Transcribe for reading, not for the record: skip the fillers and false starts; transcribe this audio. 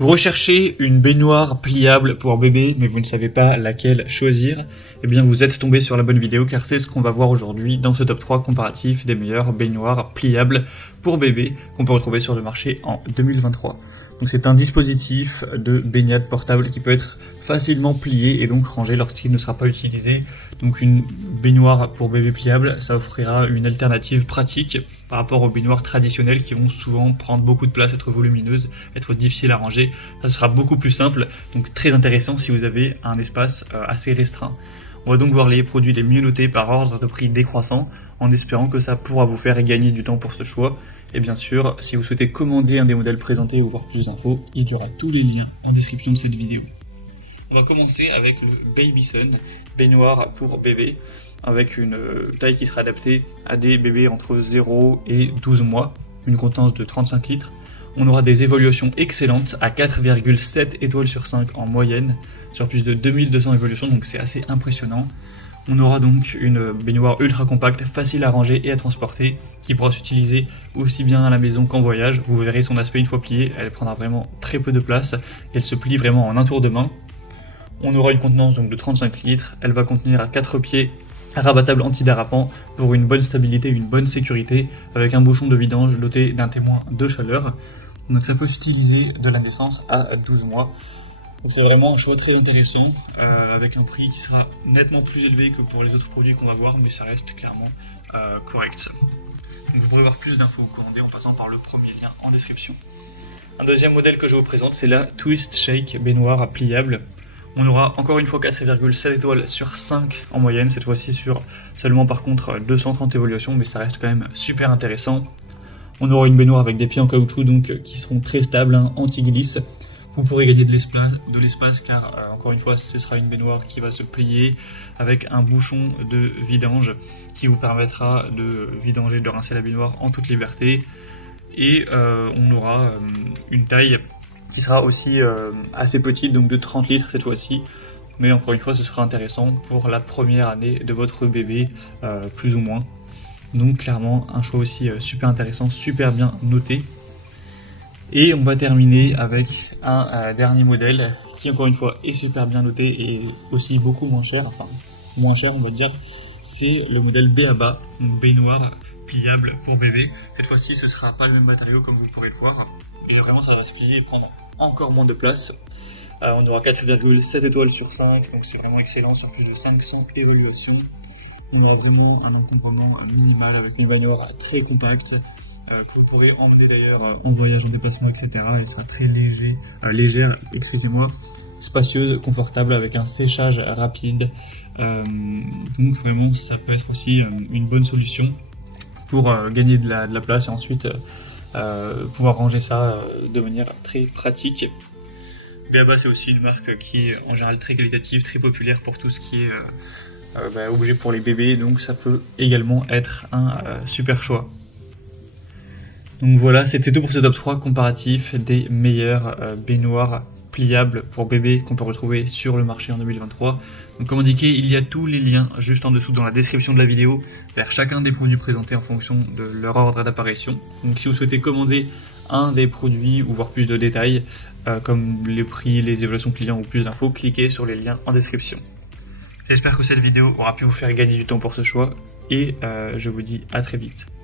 Vous recherchez une baignoire pliable pour bébé, mais vous ne savez pas laquelle choisir, eh bien vous êtes tombé sur la bonne vidéo car c'est ce qu'on va voir aujourd'hui dans ce top 3 comparatif des meilleures baignoires pliables pour bébé qu'on peut retrouver sur le marché en 2023. Donc c'est un dispositif de baignade portable qui peut être facilement plié et donc rangé lorsqu'il ne sera pas utilisé. Donc une baignoire pour bébé pliable, ça offrira une alternative pratique par rapport aux baignoires traditionnelles qui vont souvent prendre beaucoup de place, être volumineuses, être difficiles à ranger. Ça sera beaucoup plus simple, donc très intéressant si vous avez un espace assez restreint. On va donc voir les produits les mieux notés par ordre de prix décroissant, en espérant que ça pourra vous faire gagner du temps pour ce choix. Et bien sûr, si vous souhaitez commander un des modèles présentés ou voir plus d'infos, il y aura tous les liens en description de cette vidéo. On va commencer avec le Baby Sun, baignoire pour bébé, avec une taille qui sera adaptée à des bébés entre 0 et 12 mois, une contenance de 35 litres. On aura des évaluations excellentes à 4,7 étoiles sur 5 en moyenne, sur plus de 2200 évolutions, donc c'est assez impressionnant. On aura donc une baignoire ultra compacte, facile à ranger et à transporter, qui pourra s'utiliser aussi bien à la maison qu'en voyage. Vous verrez son aspect une fois pliée, elle prendra vraiment très peu de place, et elle se plie vraiment en un tour de main. On aura une contenance donc de 35 litres, elle va contenir à 4 pieds rabattable antidérapant pour une bonne stabilité, une bonne sécurité, avec un bouchon de vidange doté d'un témoin de chaleur. Donc ça peut s'utiliser de la naissance à 12 mois. Donc c'est vraiment un choix très intéressant, avec un prix qui sera nettement plus élevé que pour les autres produits qu'on va voir, mais ça reste clairement correct. Donc vous pourrez voir plus d'infos commandées en passant par le premier lien en description. Un deuxième modèle que je vous présente, c'est la Twist Shake baignoire pliable. On aura encore une fois 4,7 étoiles sur 5 en moyenne, cette fois-ci sur seulement par contre 230 évaluations, mais ça reste quand même super intéressant. On aura une baignoire avec des pieds en caoutchouc donc qui seront très stables, anti-glisse. Vous pourrez gagner de l'espace car encore une fois ce sera une baignoire qui va se plier avec un bouchon de vidange qui vous permettra de vidanger, de rincer la baignoire en toute liberté. Et on aura une taille qui sera aussi assez petite, donc de 30 litres cette fois-ci. Mais encore une fois, ce sera intéressant pour la première année de votre bébé, plus ou moins. Donc clairement, un choix aussi super intéressant, super bien noté. Et on va terminer avec un dernier modèle qui, encore une fois, est super bien noté et aussi beaucoup moins cher. Enfin, moins cher, on va dire. C'est le modèle B.A.B.A, donc baignoire pliable pour bébé. Cette fois-ci, ce sera pas le même matériau comme vous pourrez le voir. Et vraiment, ça va se plier et prendre encore moins de place. On aura 4,7 étoiles sur 5, donc c'est vraiment excellent sur plus de 500 évaluations. On aura vraiment un encombrement minimal avec une baignoire très compacte que vous pourrez emmener d'ailleurs en voyage, en déplacement, etc. Elle sera très légère, spacieuse, confortable avec un séchage rapide. Donc vraiment, ça peut être aussi une bonne solution pour gagner de la place et ensuite pouvoir ranger ça de manière très pratique. B.A.B.A, c'est aussi une marque qui est en général très qualitative, très populaire pour tout ce qui est objet pour les bébés, donc ça peut également être un super choix. Donc voilà, c'était tout pour ce top 3 comparatif des meilleures baignoires pliables pour bébés qu'on peut retrouver sur le marché en 2023. Donc comme indiqué, il y a tous les liens juste en dessous dans la description de la vidéo vers chacun des produits présentés en fonction de leur ordre d'apparition. Donc si vous souhaitez commander un des produits ou voir plus de détails comme les prix, les évaluations clients ou plus d'infos, cliquez sur les liens en description. J'espère que cette vidéo aura pu vous faire gagner du temps pour ce choix et je vous dis à très vite.